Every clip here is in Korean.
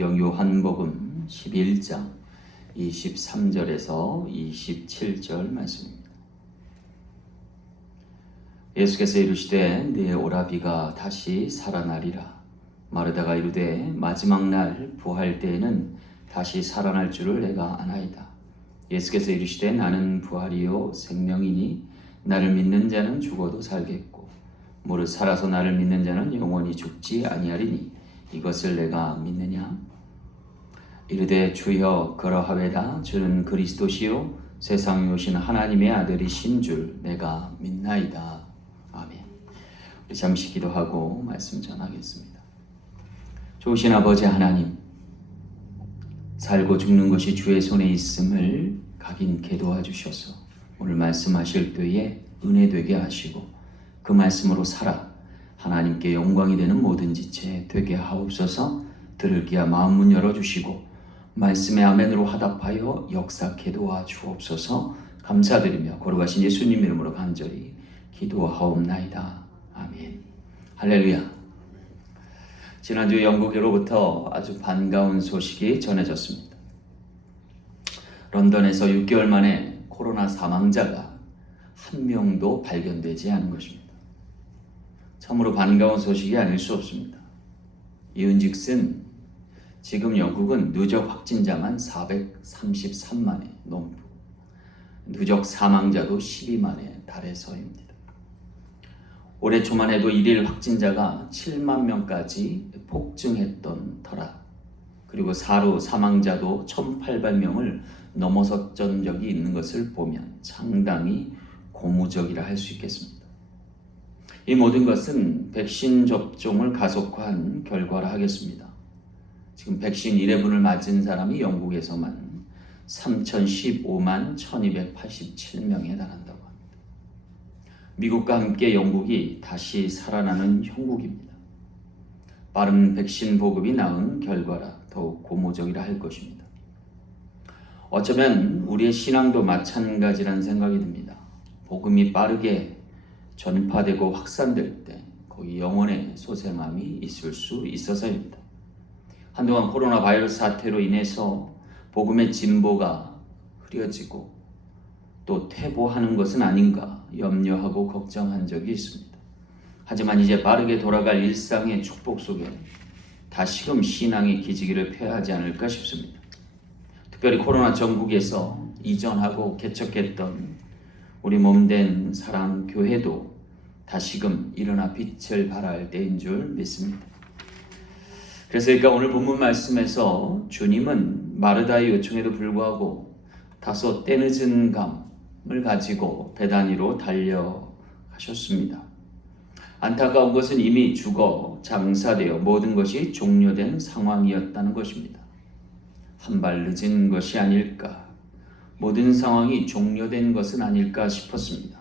성경 요한복음 11장 23절에서 27절 말씀입니다. 예수께서 이르시되 네 오라비가 다시 살아나리라 마르다가 이르되 마지막 날 부활 때에는 다시 살아날 줄을 내가 아나이다. 예수께서 이르시되 나는 부활이요 생명이니 나를 믿는 자는 죽어도 살겠고 무릇 살아서 나를 믿는 자는 영원히 죽지 아니하리니 이것을 내가 믿느냐 이르되 주여 그러하외다. 주는 그리스도시요. 세상에 오신 하나님의 아들이신 줄 내가 믿나이다. 아멘. 우리 잠시 기도하고 말씀 전하겠습니다. 좋으신 아버지 하나님 살고 죽는 것이 주의 손에 있음을 각인케 도와주셔서 오늘 말씀하실 때에 은혜 되게 하시고 그 말씀으로 살아 하나님께 영광이 되는 모든 지체 되게 하옵소서. 들을 기야 마음 문 열어주시고 말씀의 아멘으로 하답하여 역사케 도와주옵소서 감사드리며 거룩하신 예수님 이름으로 간절히 기도하옵나이다. 아멘. 할렐루야. 지난주 영국으로부터 아주 반가운 소식이 전해졌습니다. 런던에서 6개월 만에 코로나 사망자가 한 명도 발견되지 않은 것입니다. 참으로 반가운 소식이 아닐 수 없습니다. 이은즉슨 지금 영국은 누적 확진자만 433만에 넘고 누적 사망자도 12만에 달해서입니다. 올해 초만 해도 일일 확진자가 7만 명까지 폭증했던 터라 그리고 사로 사망자도 1,800명을 넘어섰던 적이 있는 것을 보면 상당히 고무적이라 할 수 있겠습니다. 이 모든 것은 백신 접종을 가속화한 결과라 하겠습니다. 지금 백신 1회분을 맞은 사람이 영국에서만 3,015만 1,287명에 달한다고 합니다. 미국과 함께 영국이 다시 살아나는 형국입니다. 빠른 백신 보급이 나은 결과라 더욱 고무적이라 할 것입니다. 어쩌면 우리의 신앙도 마찬가지라는 생각이 듭니다. 복음이 빠르게 전파되고 확산될 때 거기 영혼의 소생함이 있을 수 있어서입니다. 한동안 코로나 바이러스 사태로 인해서 복음의 진보가 흐려지고 또 퇴보하는 것은 아닌가 염려하고 걱정한 적이 있습니다. 하지만 이제 빠르게 돌아갈 일상의 축복 속에 다시금 신앙의 기지기를 펴야 하지 않을까 싶습니다. 특별히 코로나 전국에서 이전하고 개척했던 우리 몸된 사랑 교회도 다시금 일어나 빛을 발할 때인 줄 믿습니다. 그래서 그러니까 오늘 본문 말씀에서 주님은 마르다의 요청에도 불구하고 다소 때늦은 감을 가지고 베다니로 달려가셨습니다. 안타까운 것은 이미 죽어 장사되어 모든 것이 종료된 상황이었다는 것입니다. 한 발 늦은 것이 아닐까, 모든 상황이 종료된 것은 아닐까 싶었습니다.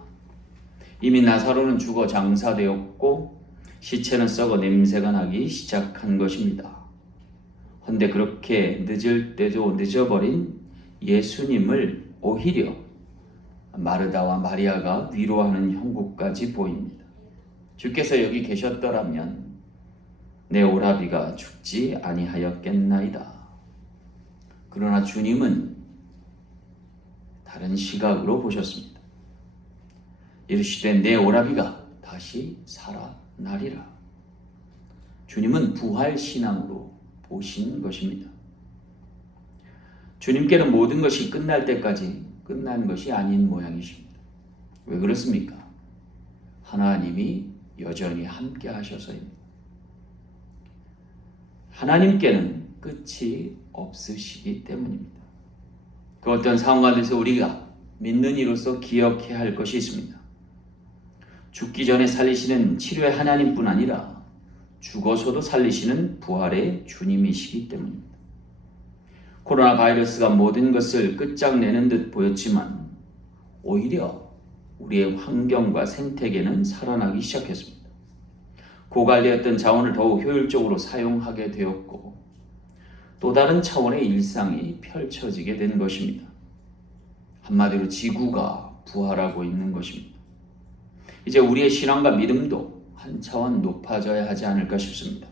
이미 나사로는 죽어 장사되었고 시체는 썩어 냄새가 나기 시작한 것입니다. 헌데 그렇게 늦을 때도 늦어버린 예수님을 오히려 마르다와 마리아가 위로하는 형국까지 보입니다. 주께서 여기 계셨더라면 내 오라비가 죽지 아니하였겠나이다. 그러나 주님은 다른 시각으로 보셨습니다. 이르시되 내 오라비가 다시 살아 나리라. 주님은 부활 신앙으로 보신 것입니다. 주님께는 모든 것이 끝날 때까지 끝난 것이 아닌 모양이십니다. 왜 그렇습니까? 하나님이 여전히 함께 하셔서입니다. 하나님께는 끝이 없으시기 때문입니다. 그 어떤 상황 가운데서 우리가 믿는 이로서 기억해야 할 것이 있습니다. 죽기 전에 살리시는 치료의 하나님뿐 아니라 죽어서도 살리시는 부활의 주님이시기 때문입니다. 코로나 바이러스가 모든 것을 끝장내는 듯 보였지만 오히려 우리의 환경과 생태계는 살아나기 시작했습니다. 고갈되었던 자원을 더욱 효율적으로 사용하게 되었고 또 다른 차원의 일상이 펼쳐지게 된 것입니다. 한마디로 지구가 부활하고 있는 것입니다. 이제 우리의 신앙과 믿음도 한 차원 높아져야 하지 않을까 싶습니다.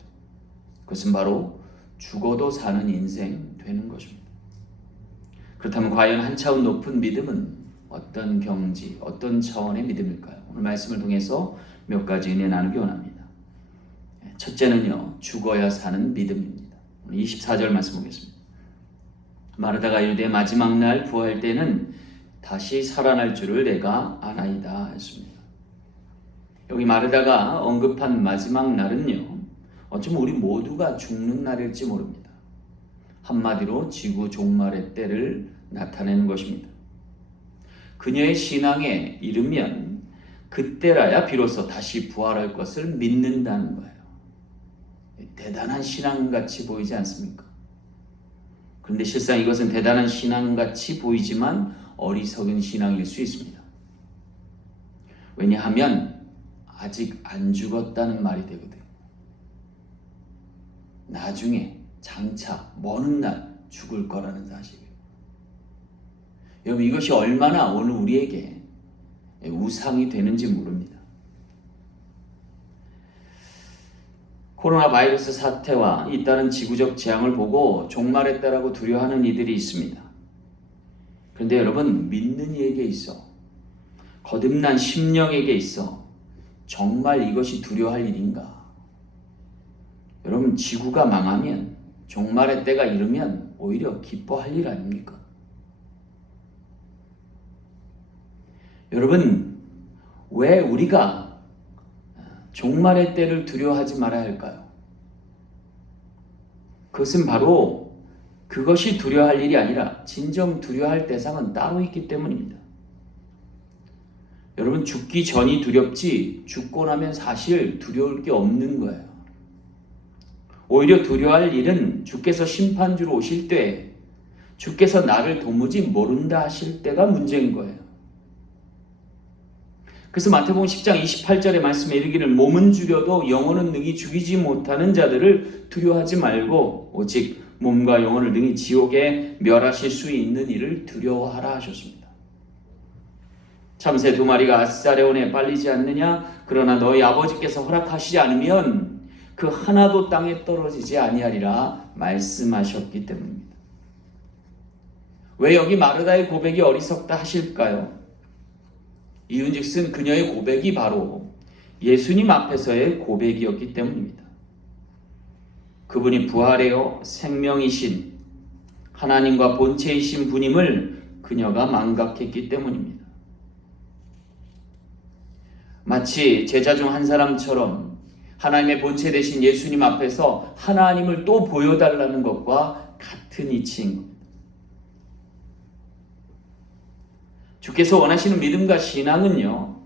그것은 바로 죽어도 사는 인생 되는 것입니다. 그렇다면 과연 한 차원 높은 믿음은 어떤 경지, 어떤 차원의 믿음일까요? 오늘 말씀을 통해서 몇 가지 은혜 나누기 원합니다. 첫째는요, 죽어야 사는 믿음입니다. 오늘 24절 말씀 보겠습니다. 마르다가 이르되 마지막 날 부활 때는 다시 살아날 줄을 내가 아나이다 했습니다. 여기 마르다가 언급한 마지막 날은요, 어쩌면 우리 모두가 죽는 날일지 모릅니다. 한마디로 지구 종말의 때를 나타내는 것입니다. 그녀의 신앙에 이르면 그때라야 비로소 다시 부활할 것을 믿는다는 거예요. 대단한 신앙같이 보이지 않습니까? 그런데 실상 이것은 대단한 신앙같이 보이지만 어리석은 신앙일 수 있습니다. 왜냐하면 아직 안 죽었다는 말이 되거든. 나중에 장차 먼 날 죽을 거라는 사실이에요. 여러분 이것이 얼마나 오늘 우리에게 우상이 되는지 모릅니다. 코로나 바이러스 사태와 잇따른 지구적 재앙을 보고 종말의 때라고 두려워하는 이들이 있습니다. 그런데 여러분 믿는 이에게 있어 거듭난 심령에게 있어 정말 이것이 두려워할 일인가? 여러분 지구가 망하면 종말의 때가 이르면 오히려 기뻐할 일 아닙니까? 여러분 왜 우리가 종말의 때를 두려워하지 말아야 할까요? 그것은 바로 그것이 두려워할 일이 아니라 진정 두려워할 대상은 따로 있기 때문입니다. 여러분 죽기 전이 두렵지 죽고 나면 사실 두려울 게 없는 거예요. 오히려 두려워할 일은 주께서 심판주로 오실 때 주께서 나를 도무지 모른다 하실 때가 문제인 거예요. 그래서 마태복음 10장 28절의 말씀에 이르기를 몸은 죽여도 영혼은 능히 죽이지 못하는 자들을 두려워하지 말고 오직 몸과 영혼을 능히 지옥에 멸하실 수 있는 일을 두려워하라 하셨습니다. 참새 두 마리가 아사레온에 빨리지 않느냐? 그러나 너희 아버지께서 허락하시지 않으면 그 하나도 땅에 떨어지지 아니하리라 말씀하셨기 때문입니다. 왜 여기 마르다의 고백이 어리석다 하실까요? 이윤즉슨 그녀의 고백이 바로 예수님 앞에서의 고백이었기 때문입니다. 그분이 부활하여 생명이신 하나님과 본체이신 분임을 그녀가 망각했기 때문입니다. 마치 제자 중 한 사람처럼 하나님의 본체 되신 예수님 앞에서 하나님을 또 보여달라는 것과 같은 이치인. 주께서 원하시는 믿음과 신앙은요,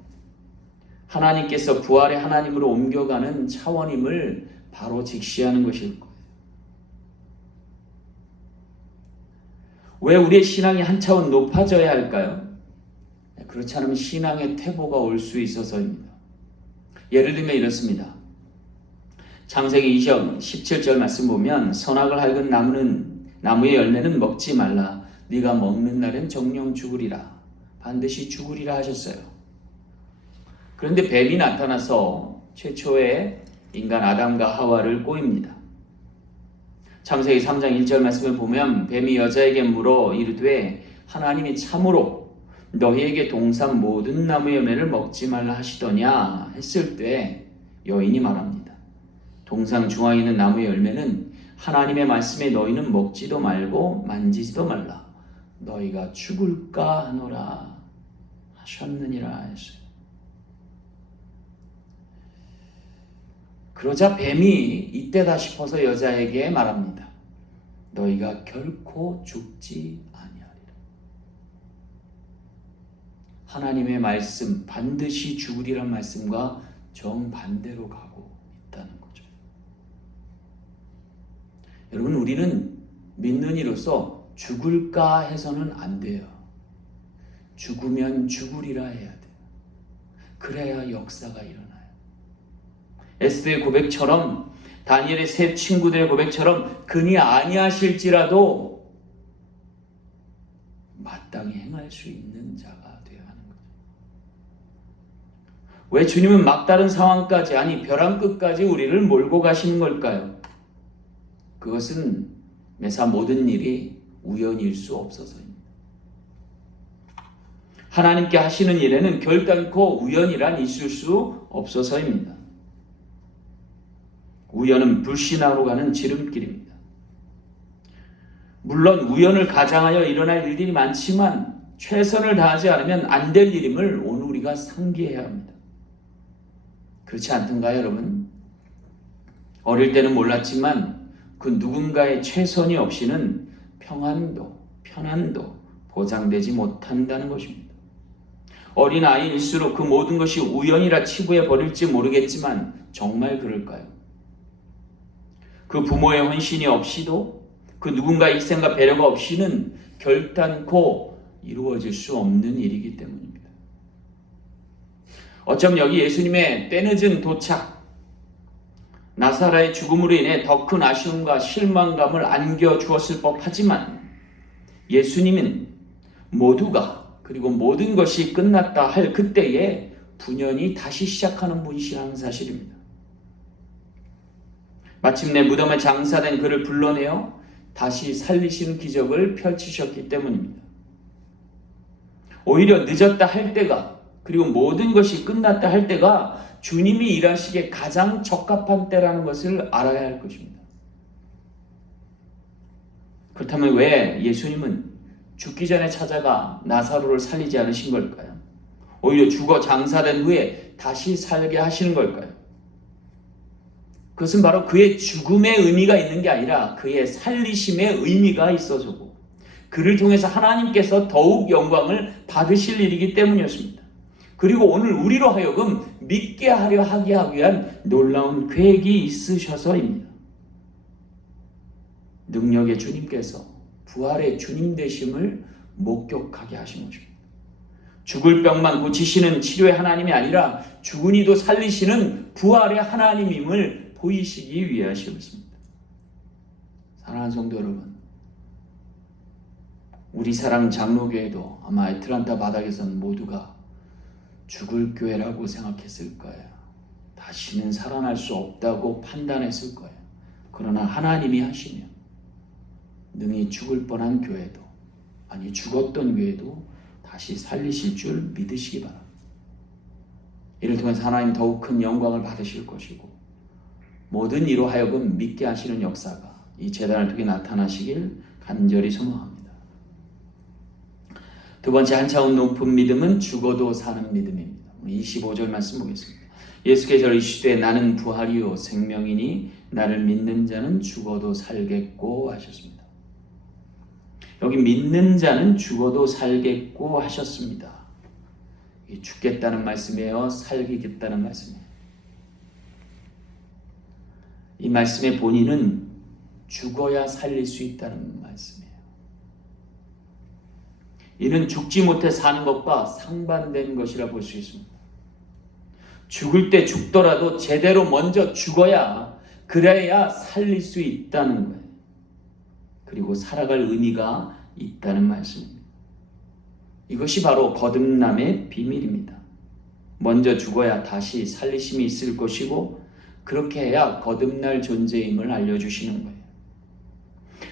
하나님께서 부활의 하나님으로 옮겨가는 차원임을 바로 직시하는 것일 거예요. 왜 우리의 신앙이 한 차원 높아져야 할까요? 그렇지 않으면 신앙의 퇴보가 올 수 있어서입니다. 예를 들면 이렇습니다. 창세기 2장 17절 말씀 보면 선악을 핥은 나무는 나무의 열매는 먹지 말라. 네가 먹는 날엔 정령 죽으리라. 반드시 죽으리라 하셨어요. 그런데 뱀이 나타나서 최초의 인간 아담과 하와를 꼬입니다. 창세기 3장 1절 말씀을 보면 뱀이 여자에게 물어 이르되 하나님이 참으로 너희에게 동산 모든 나무의 열매를 먹지 말라 하시더냐 했을 때 여인이 말합니다. 동상 중앙에 있는 나무의 열매는 하나님의 말씀에 너희는 먹지도 말고 만지지도 말라. 너희가 죽을까 하노라 하셨느니라 했어요. 그러자 뱀이 이때다 싶어서 여자에게 말합니다. 너희가 결코 죽지 아니 하나님의 말씀 반드시 죽으리란 말씀과 정반대로 가고 있다는 거죠. 여러분 우리는 믿는 이로서 죽을까 해서는 안 돼요. 죽으면 죽으리라 해야 돼요. 그래야 역사가 일어나요. 에스더의 고백처럼 다니엘의 세 친구들의 고백처럼 그니 아니하실지라도 마땅히 행할 수 있는 자가 되어야 하는 거죠. 왜 주님은 막다른 상황까지 아니 벼랑 끝까지 우리를 몰고 가시는 걸까요? 그것은 매사 모든 일이 우연일 수 없어서입니다. 하나님께 하시는 일에는 결단코 우연이란 있을 수 없어서입니다. 우연은 불신하러 가는 지름길입니다. 물론 우연을 가장하여 일어날 일들이 많지만 최선을 다하지 않으면 안 될 일임을 오늘 우리가 상기해야 합니다. 그렇지 않던가요, 여러분? 어릴 때는 몰랐지만 그 누군가의 최선이 없이는 평안도, 편안도 보장되지 못한다는 것입니다. 어린 아이일수록 그 모든 것이 우연이라 치부해 버릴지 모르겠지만 정말 그럴까요? 그 부모의 헌신이 없이도 그 누군가의 희생과 배려가 없이는 결단코 이루어질 수 없는 일이기 때문입니다. 어쩜 여기 예수님의 때늦은 도착, 나사라의 죽음으로 인해 더 큰 아쉬움과 실망감을 안겨주었을 법하지만 예수님은 모두가 그리고 모든 것이 끝났다 할 그때에 분연히 다시 시작하는 분이시라는 사실입니다. 마침내 무덤에 장사된 그를 불러내어 다시 살리시는 기적을 펼치셨기 때문입니다. 오히려 늦었다 할 때가 그리고 모든 것이 끝났다 할 때가 주님이 일하시기에 가장 적합한 때라는 것을 알아야 할 것입니다. 그렇다면 왜 예수님은 죽기 전에 찾아가 나사로를 살리지 않으신 걸까요? 오히려 죽어 장사된 후에 다시 살게 하시는 걸까요? 그것은 바로 그의 죽음의 의미가 있는 게 아니라 그의 살리심의 의미가 있어서고 그를 통해서 하나님께서 더욱 영광을 받으실 일이기 때문이었습니다. 그리고 오늘 우리로 하여금 믿게 하려 하게 하기 위한 놀라운 계획이 있으셔서입니다. 능력의 주님께서 부활의 주님 되심을 목격하게 하신 것입니다. 죽을 병만 고치시는 치료의 하나님이 아니라 죽은 이도 살리시는 부활의 하나님임을 보이시기 위해 하셨습니다. 사랑하는 성도 여러분, 우리 사랑 장로교회도 아마 애틀란타 바닥에선 모두가 죽을 교회라고 생각했을 거예요. 다시는 살아날 수 없다고 판단했을 거예요. 그러나 하나님이 하시며 능히 죽을 뻔한 교회도 아니 죽었던 교회도 다시 살리실 줄 믿으시기 바랍니다. 이를 통해서 하나님 더욱 큰 영광을 받으실 것이고 모든 이로 하여금 믿게 하시는 역사가 이 재단을 통해 나타나시길 간절히 소망합니다. 두 번째 한 차원 높은 믿음은 죽어도 사는 믿음입니다. 25절 말씀 보겠습니다. 예수께서 이르시되 나는 부활이요 생명이니 나를 믿는 자는 죽어도 살겠고 하셨습니다. 여기 믿는 자는 죽어도 살겠고 하셨습니다. 죽겠다는 말씀이에요. 살기겠다는 말씀이에요. 이 말씀의 본인은 죽어야 살릴 수 있다는 말씀이에요. 이는 죽지 못해 사는 것과 상반된 것이라 볼 수 있습니다. 죽을 때 죽더라도 제대로 먼저 죽어야 그래야 살릴 수 있다는 거예요. 그리고 살아갈 의미가 있다는 말씀입니다. 이것이 바로 거듭남의 비밀입니다. 먼저 죽어야 다시 살리심이 있을 것이고 그렇게 해야 거듭날 존재임을 알려주시는 거예요.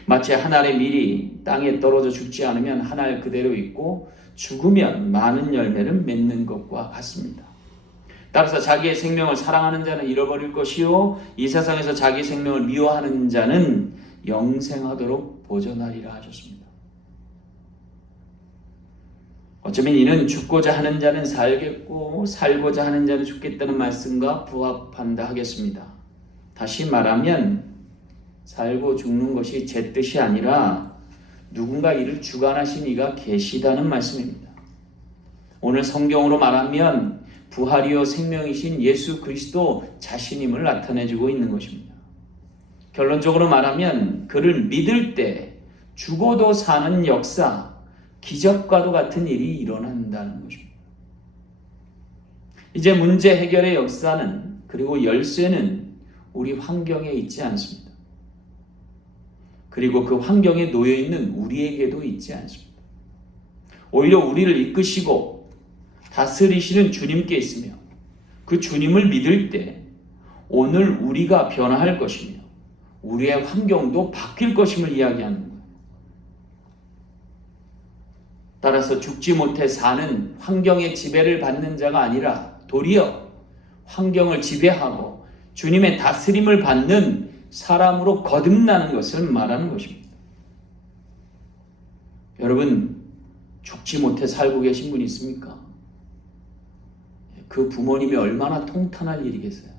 마치 한 알의 밀이 땅에 떨어져 죽지 않으면 한 알 그대로 있고 죽으면 많은 열매를 맺는 것과 같습니다. 따라서 자기의 생명을 사랑하는 자는 잃어버릴 것이요 이 세상에서 자기 생명을 미워하는 자는 영생하도록 보존하리라 하셨습니다. 어쩌면 이는 죽고자 하는 자는 살겠고 살고자 하는 자는 죽겠다는 말씀과 부합한다 하겠습니다. 다시 말하면 살고 죽는 것이 제 뜻이 아니라 누군가 이를 주관하신 이가 계시다는 말씀입니다. 오늘 성경으로 말하면 부활이요 생명이신 예수 그리스도 자신임을 나타내주고 있는 것입니다. 결론적으로 말하면 그를 믿을 때 죽어도 사는 역사, 기적과도 같은 일이 일어난다는 것입니다. 이제 문제 해결의 역사는 그리고 열쇠는 우리 환경에 있지 않습니다. 그리고 그 환경에 놓여 있는 우리에게도 있지 않습니다. 오히려 우리를 이끄시고 다스리시는 주님께 있으며 그 주님을 믿을 때 오늘 우리가 변화할 것이며 우리의 환경도 바뀔 것임을 이야기하는 거예요. 따라서 죽지 못해 사는 환경의 지배를 받는 자가 아니라 도리어 환경을 지배하고 주님의 다스림을 받는 사람으로 거듭나는 것을 말하는 것입니다. 여러분, 죽지 못해 살고 계신 분 있습니까? 그 부모님이 얼마나 통탄할 일이겠어요.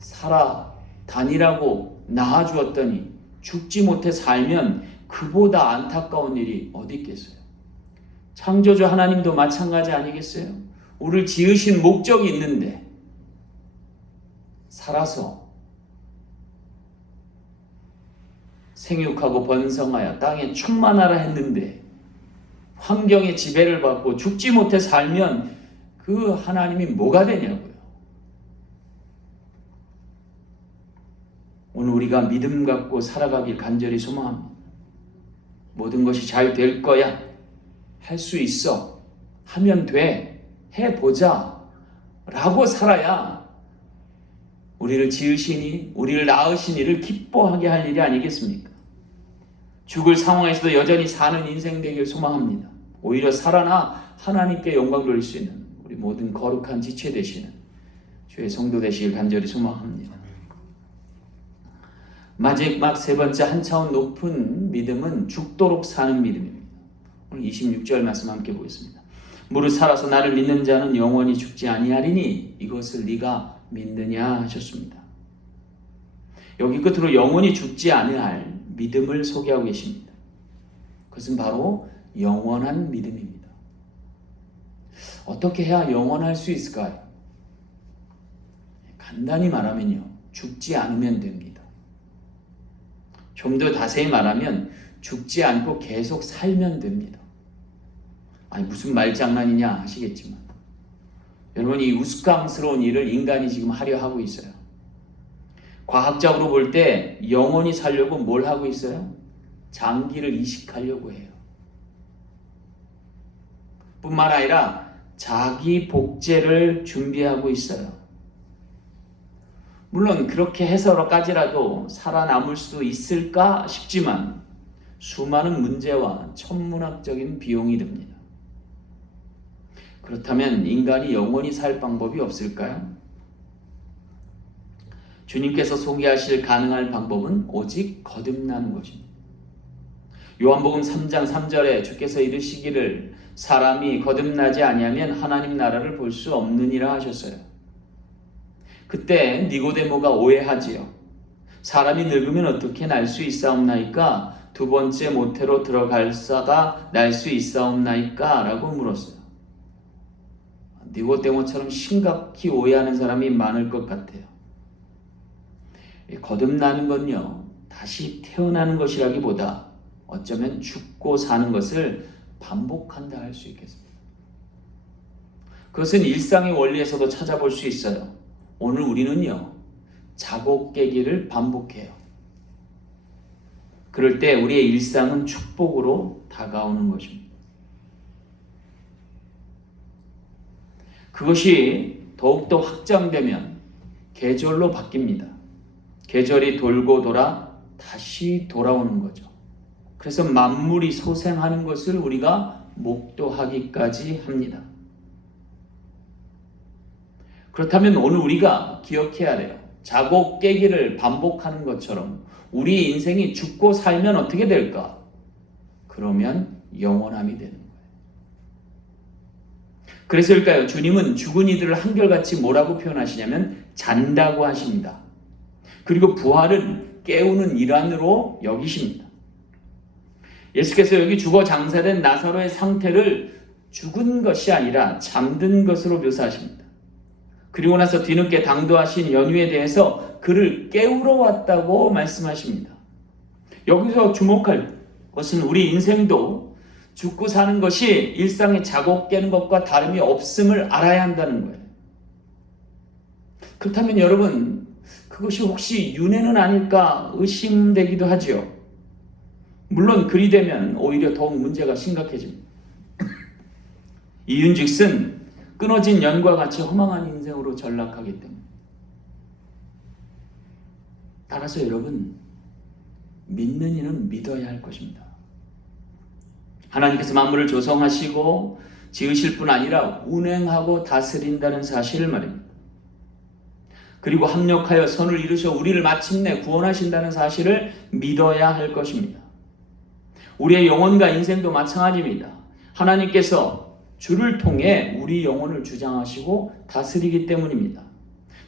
살아 다니라고 낳아주었더니 죽지 못해 살면 그보다 안타까운 일이 어디 있겠어요? 창조주 하나님도 마찬가지 아니겠어요? 우리를 지으신 목적이 있는데 살아서 생육하고 번성하여 땅에 충만하라 했는데 환경의 지배를 받고 죽지 못해 살면 그 하나님이 뭐가 되냐고요. 오늘 우리가 믿음 갖고 살아가길 간절히 소망합니다. 모든 것이 잘 될 거야. 할 수 있어. 하면 돼. 해보자. 라고 살아야 우리를 지으시니, 우리를 낳으신 이를 기뻐하게 할 일이 아니겠습니까? 죽을 상황에서도 여전히 사는 인생 되길 소망합니다. 오히려 살아나 하나님께 영광 돌릴 수 있는 우리 모든 거룩한 지체 되시는 주의 성도 되시길 간절히 소망합니다. 마지막 세 번째 한 차원 높은 믿음은 죽도록 사는 믿음입니다. 오늘 26절 말씀 함께 보겠습니다. 무릇 살아서 나를 믿는 자는 영원히 죽지 아니하리니 이것을 네가 믿느냐 하셨습니다. 여기 끝으로 영원히 죽지 아니할 믿음을 소개하고 계십니다. 그것은 바로 영원한 믿음입니다. 어떻게 해야 영원할 수 있을까요? 간단히 말하면요. 죽지 않으면 됩니다. 좀 더 자세히 말하면 죽지 않고 계속 살면 됩니다. 아니 무슨 말장난이냐 하시겠지만 여러분 이 우스꽝스러운 일을 인간이 지금 하려 하고 있어요. 과학적으로 볼 때 영원히 살려고 뭘 하고 있어요? 장기를 이식하려고 해요. 뿐만 아니라 자기 복제를 준비하고 있어요. 물론 그렇게 해서까지라도 살아남을 수 있을까 싶지만 수많은 문제와 천문학적인 비용이 듭니다. 그렇다면 인간이 영원히 살 방법이 없을까요? 주님께서 소개하실 가능할 방법은 오직 거듭나는 것입니다. 요한복음 3장 3절에 주께서 이르시기를 사람이 거듭나지 아니하면 하나님 나라를 볼 수 없느니라 하셨어요. 그때 니고데모가 오해하지요. 사람이 늙으면 어떻게 날 수 있사옵나이까? 두 번째 모태로 들어갈사가 날수 있사옵나이까? 라고 물었어요. 니고데모처럼 심각히 오해하는 사람이 많을 것 같아요. 거듭나는 건요, 다시 태어나는 것이라기보다 어쩌면 죽고 사는 것을 반복한다 할 수 있겠습니다. 그것은 일상의 원리에서도 찾아볼 수 있어요. 오늘 우리는요, 자고 깨기를 반복해요. 그럴 때 우리의 일상은 축복으로 다가오는 것입니다. 그것이 더욱더 확장되면 계절로 바뀝니다. 계절이 돌고 돌아 다시 돌아오는 거죠. 그래서 만물이 소생하는 것을 우리가 목도하기까지 합니다. 그렇다면 오늘 우리가 기억해야 돼요. 자고 깨기를 반복하는 것처럼 우리 인생이 죽고 살면 어떻게 될까? 그러면 영원함이 되는 거예요. 그래서일까요? 주님은 죽은 이들을 한결같이 뭐라고 표현하시냐면 잔다고 하십니다. 그리고 부활은 깨우는 일환으로 여기십니다. 예수께서 여기 죽어 장사된 나사로의 상태를 죽은 것이 아니라 잠든 것으로 묘사하십니다. 그리고 나서 뒤늦게 당도하신 연유에 대해서 그를 깨우러 왔다고 말씀하십니다. 여기서 주목할 것은 우리 인생도 죽고 사는 것이 일상의 자고 깨는 것과 다름이 없음을 알아야 한다는 거예요. 그렇다면 여러분, 그것이 혹시 윤회는 아닐까 의심되기도 하지요. 물론 그리 되면 오히려 더욱 문제가 심각해집니다. 이윤즉슨 끊어진 연과 같이 허망한 인생으로 전락하기 때문에 따라서 여러분 믿는 이는 믿어야 할 것입니다. 하나님께서 만물을 조성하시고 지으실 뿐 아니라 운행하고 다스린다는 사실을 말입니다. 그리고 합력하여 선을 이루셔 우리를 마침내 구원하신다는 사실을 믿어야 할 것입니다. 우리의 영혼과 인생도 마찬가지입니다. 하나님께서 주를 통해 우리 영혼을 주장하시고 다스리기 때문입니다.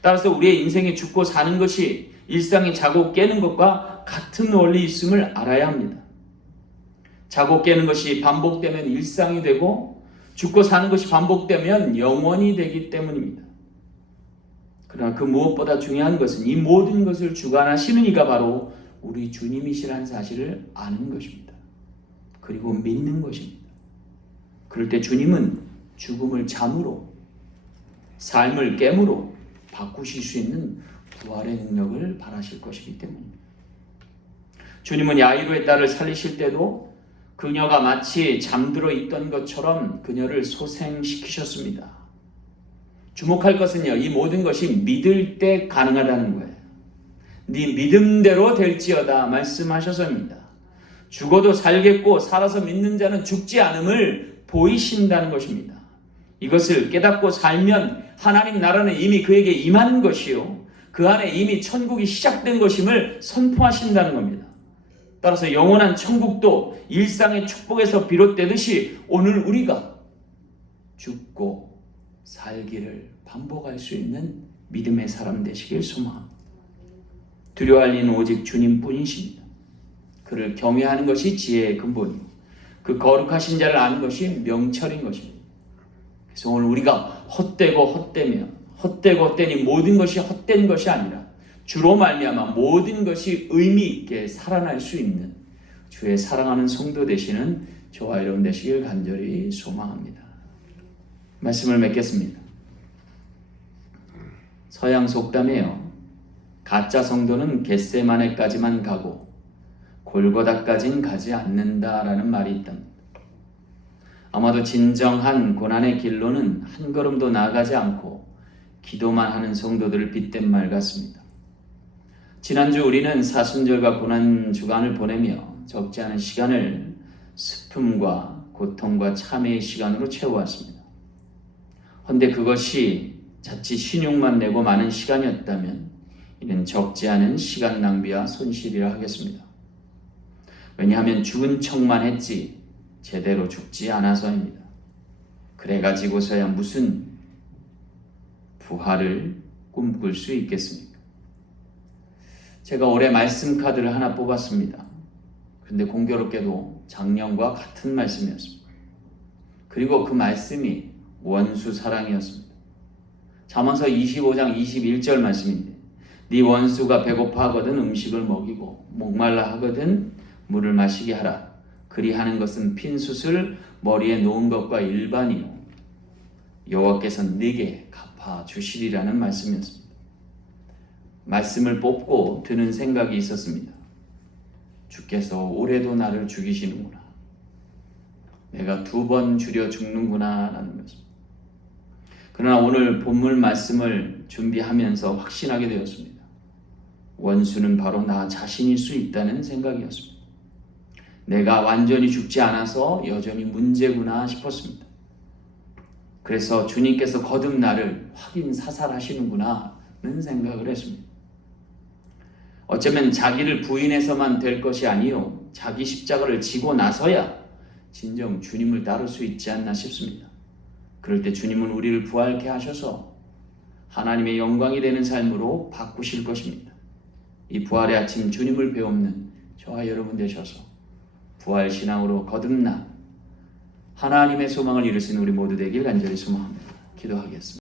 따라서 우리의 인생에 죽고 사는 것이 일상이 자고 깨는 것과 같은 원리 있음을 알아야 합니다. 자고 깨는 것이 반복되면 일상이 되고 죽고 사는 것이 반복되면 영원이 되기 때문입니다. 그러나 그 무엇보다 중요한 것은 이 모든 것을 주관하시는 이가 바로 우리 주님이시라는 사실을 아는 것입니다. 그리고 믿는 것입니다. 그럴 때 주님은 죽음을 잠으로 삶을 깨므로 바꾸실 수 있는 부활의 능력을 바라실 것이기 때문입니다. 주님은 야이로의 딸을 살리실 때도 그녀가 마치 잠들어 있던 것처럼 그녀를 소생시키셨습니다. 주목할 것은요, 이 모든 것이 믿을 때 가능하다는 거예요. 네 믿음대로 될지어다 말씀하셔서입니다. 죽어도 살겠고 살아서 믿는 자는 죽지 않음을 보이신다는 것입니다. 이것을 깨닫고 살면 하나님 나라는 이미 그에게 임한 것이요. 그 안에 이미 천국이 시작된 것임을 선포하신다는 겁니다. 따라서 영원한 천국도 일상의 축복에서 비롯되듯이 오늘 우리가 죽고 살기를 반복할 수 있는 믿음의 사람 되시길 소망합니다. 두려워할 이는 오직 주님뿐이십니다. 그를 경외하는 것이 지혜의 근본이고 그 거룩하신 자를 아는 것이 명철인 것입니다. 그래서 오늘 우리가 헛되고 헛되며 헛되고 헛되니 모든 것이 헛된 것이 아니라 주로 말미암아 모든 것이 의미 있게 살아날 수 있는 주의 사랑하는 성도 되시는 저와 여러분 되시길 간절히 소망합니다. 말씀을 맺겠습니다. 서양 속담에요. 가짜 성도는 겟세마네까지만 가고 골고다까진 가지 않는다라는 말이 있답니다. 아마도 진정한 고난의 길로는 한 걸음도 나아가지 않고 기도만 하는 성도들을 빗댄 말 같습니다. 지난주 우리는 사순절과 고난 주간을 보내며 적지 않은 시간을 슬픔과 고통과 참회의 시간으로 채워왔습니다. 헌데 그것이 자칫 신용만 내고 많은 시간이었다면 이는 적지 않은 시간 낭비와 손실이라 하겠습니다. 왜냐하면 죽은 척만 했지 제대로 죽지 않아서입니다. 그래가지고서야 무슨 부활을 꿈꿀 수 있겠습니까? 제가 올해 말씀 카드를 하나 뽑았습니다. 근데 공교롭게도 작년과 같은 말씀이었습니다. 그리고 그 말씀이 원수 사랑이었습니다. 잠언서 25장 21절 말씀인데 네 원수가 배고파하거든 음식을 먹이고 목말라 하거든 물을 마시게 하라. 그리하는 것은 핀 숯을 머리에 놓은 것과 일반이요 여호와께서 네게 갚아 주시리라는 말씀이었습니다. 말씀을 뽑고 드는 생각이 있었습니다. 주께서 올해도 나를 죽이시는구나. 내가 두 번 줄여 죽는구나 라는 것입니다. 그러나 오늘 본문 말씀을 준비하면서 확신하게 되었습니다. 원수는 바로 나 자신일 수 있다는 생각이었습니다. 내가 완전히 죽지 않아서 여전히 문제구나 싶었습니다. 그래서 주님께서 거듭 나를 확인 사살하시는구나는 생각을 했습니다. 어쩌면 자기를 부인해서만 될 것이 아니요 자기 십자가를 지고 나서야 진정 주님을 따를 수 있지 않나 싶습니다. 그럴 때 주님은 우리를 부활케 하셔서 하나님의 영광이 되는 삶으로 바꾸실 것입니다. 이 부활의 아침 주님을 배우는 저와 여러분 되셔서 부활 신앙으로 거듭나 하나님의 소망을 이루신 우리 모두 되길 간절히 소망합니다. 기도하겠습니다.